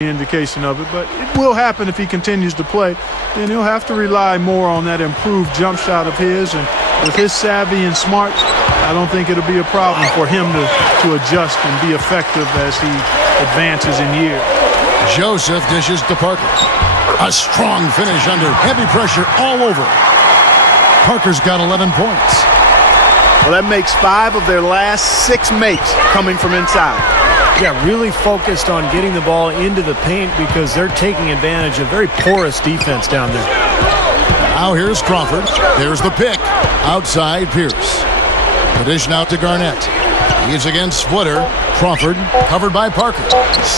indication of it, but it will happen if he continues to play. Then he'll have to rely more on that improved jump shot of his, and with his savvy and smarts, I don't think it'll be a problem for him to adjust and be effective as he advances in years. Joseph dishes to Parker. A strong finish under heavy pressure all over. Parker's got 11 points. Well, that makes 5 of their last 6 makes coming from inside. Yeah, really focused on getting the ball into the paint because they're taking advantage of very porous defense down there. Now here's Crawford. There's the pick. Outside Pierce. The dish now to Garnett. He's against Splitter. Crawford covered by Parker.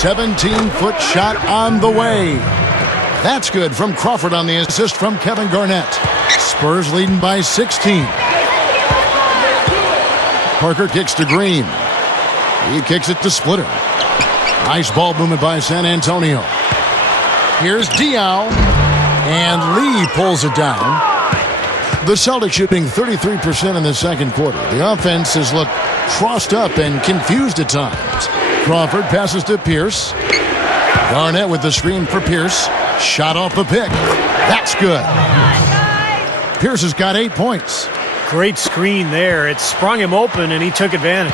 17-foot shot on the way. That's good from Crawford on the assist from Kevin Garnett. Spurs leading by 16. Parker kicks to Green. He kicks it to Splitter. Nice ball movement by San Antonio. Here's Diaw. And Lee pulls it down. The Celtics shooting 33% in the second quarter. The offense has looked crossed up and confused at times. Crawford passes to Pierce. Garnett with the screen for Pierce. Shot off the pick. That's good. Pierce has got 8 points. Great screen there. It sprung him open, and he took advantage.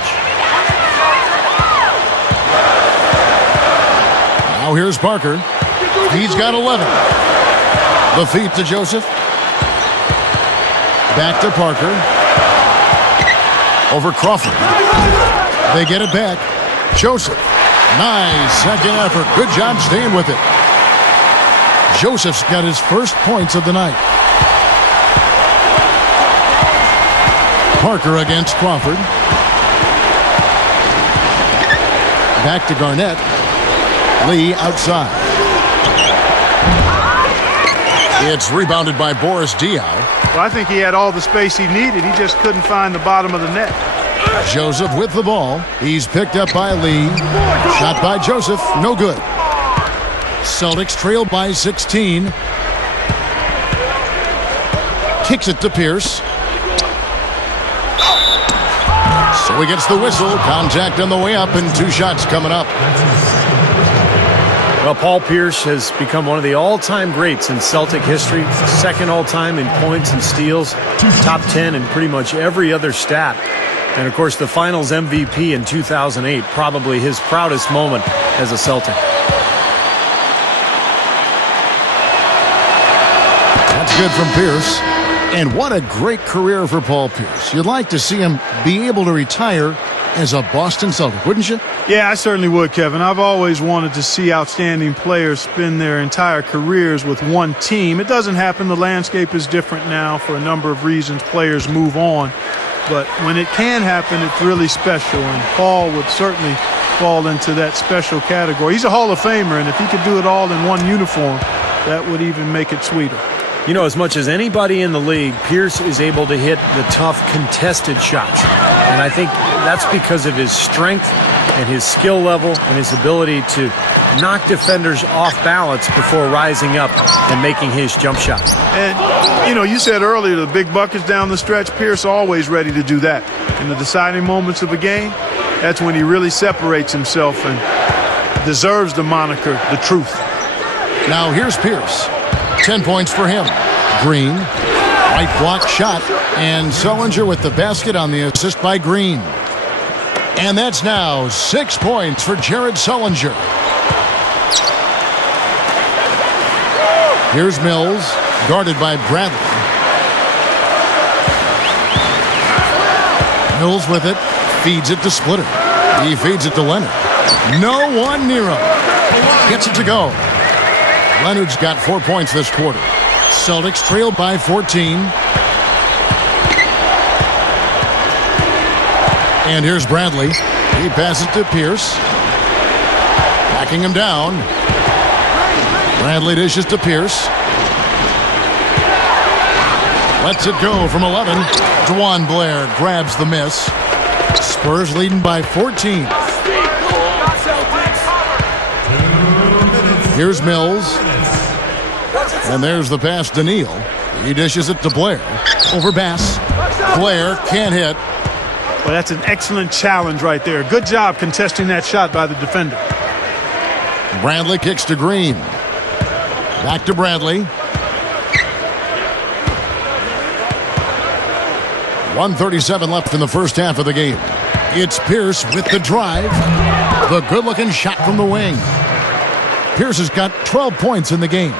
Now here's Parker. He's got 11. The feed to Joseph. Back to Parker. Over Crawford. They get it back. Joseph. Nice second effort. Good job staying with it. Joseph's got his first points of the night. Parker against Crawford. Back to Garnett. Lee outside. It's rebounded by Boris Diaw. Well, I think he had all the space he needed. He just couldn't find the bottom of the net. Joseph with the ball. He's picked up by Lee. Shot by Joseph. No good. Celtics trail by 16. Kicks it to Pierce. So he gets the whistle. Contact on the way up and 2 shots coming up. Well, Paul Pierce has become one of the all-time greats in Celtic history. Second all-time in points and steals. Top 10 in pretty much every other stat. And, of course, the Finals MVP in 2008. Probably his proudest moment as a Celtic. That's good from Pierce. And what a great career for Paul Pierce. You'd like to see him be able to retire as a Boston Celtic, wouldn't you? Yeah, I certainly would, Kevin. I've always wanted to see outstanding players spend their entire careers with one team. It doesn't happen. The landscape is different now for a number of reasons. Players move on. But when it can happen, it's really special. And Paul would certainly fall into that special category. He's a Hall of Famer, and if he could do it all in one uniform, that would even make it sweeter. You know, as much as anybody in the league, Pierce is able to hit the tough contested shots. And I think that's because of his strength and his skill level and his ability to knock defenders off balance before rising up and making his jump shots. And, you know, you said earlier the big buckets down the stretch. Pierce always ready to do that. In the deciding moments of a game, that's when he really separates himself and deserves the moniker, the truth. Now here's Pierce. 10 points for him. Green, right block shot, and Sullinger with the basket on the assist by Green. And that's now 6 points for Jared Sullinger. Here's Mills, guarded by Bradley. Mills with it, feeds it to Splitter. He feeds it to Leonard. No one near him. Gets it to go. Leonard's got 4 points this quarter. Celtics trail by 14. And here's Bradley. He passes to Pierce. Backing him down. Bradley dishes to Pierce. Lets it go from 11. DeJuan Blair grabs the miss. Spurs leading by 14. Here's Mills. And there's the pass to Neal. He dishes it to Blair. Over Bass. Blair can't hit. Well, that's an excellent challenge right there. Good job contesting that shot by the defender. Bradley kicks to Green. Back to Bradley. 1:37 left in the first half of the game. It's Pierce with the drive. The good-looking shot from the wing. Pierce has got 12 points in the game.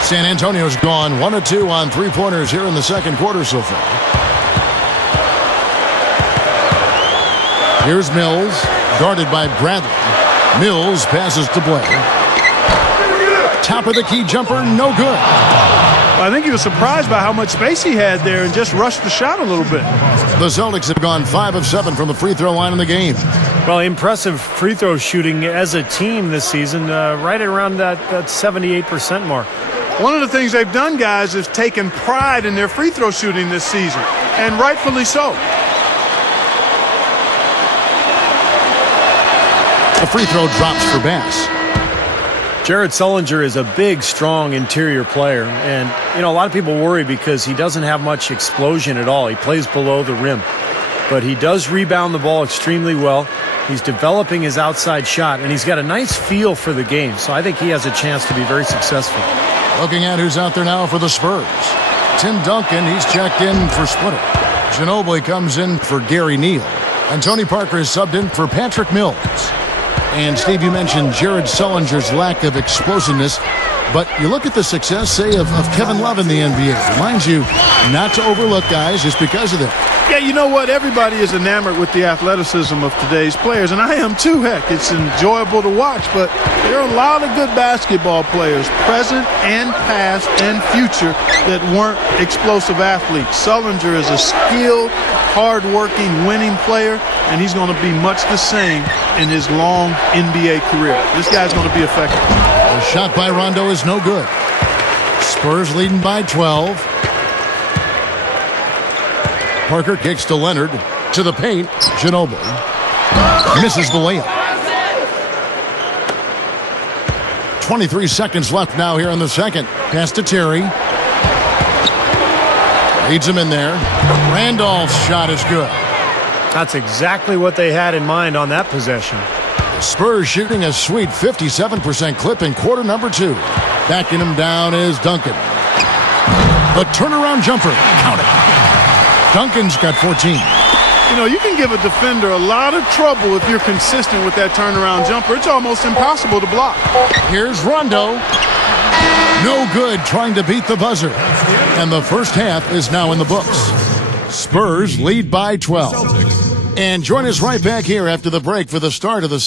San Antonio's gone 1 of 2 on three-pointers here in the second quarter so far. Here's Mills, guarded by Bradley. Mills passes to Blair. Top of the key jumper, no good. I think he was surprised by how much space he had there and just rushed the shot a little bit. The Celtics have gone 5 of 7 from the free throw line in the game. Well, impressive free throw shooting as a team this season, right around that 78% mark. One of the things they've done, guys, is taken pride in their free throw shooting this season, and rightfully so. The free throw drops for Bass. Jared Sullinger is a big, strong interior player, and a lot of people worry because he doesn't have much explosion at all. He plays below the rim, but he does rebound the ball extremely well. He's developing his outside shot, and he's got a nice feel for the game, so I think he has a chance to be very successful. Looking at who's out there now for the Spurs. Tim Duncan, he's checked in for Splitter. Ginobili comes in for Gary Neal, and Tony Parker is subbed in for Patrick Mills. And, Steve, you mentioned Jared Sullinger's lack of explosiveness, but you look at the success, say, of Kevin Love in the NBA. Reminds you not to overlook guys just because of that. Yeah, you know what? Everybody is enamored with the athleticism of today's players, and I am too. Heck, it's enjoyable to watch, but there are a lot of good basketball players, present and past and future, that weren't explosive athletes. Sullinger is a skilled, hard-working, winning player, and he's going to be much the same in his long NBA career. This guy's going to be effective. The shot by Rondo is no good. Spurs leading by 12. Parker kicks to Leonard. To the paint. Ginobili misses the layup. 23 seconds left now here in the second. Pass to Terry. Leads him in there. Randolph's shot is good. That's exactly what they had in mind on that possession. The Spurs shooting a sweet 57% clip in quarter number 2. Backing him down is Duncan. The turnaround jumper. Count it. Duncan's got 14. You know, you can give a defender a lot of trouble if you're consistent with that turnaround jumper. It's almost impossible to block. Here's Rondo. No good trying to beat the buzzer. And the first half is now in the books. Spurs lead by 12. And join us right back here after the break for the start of the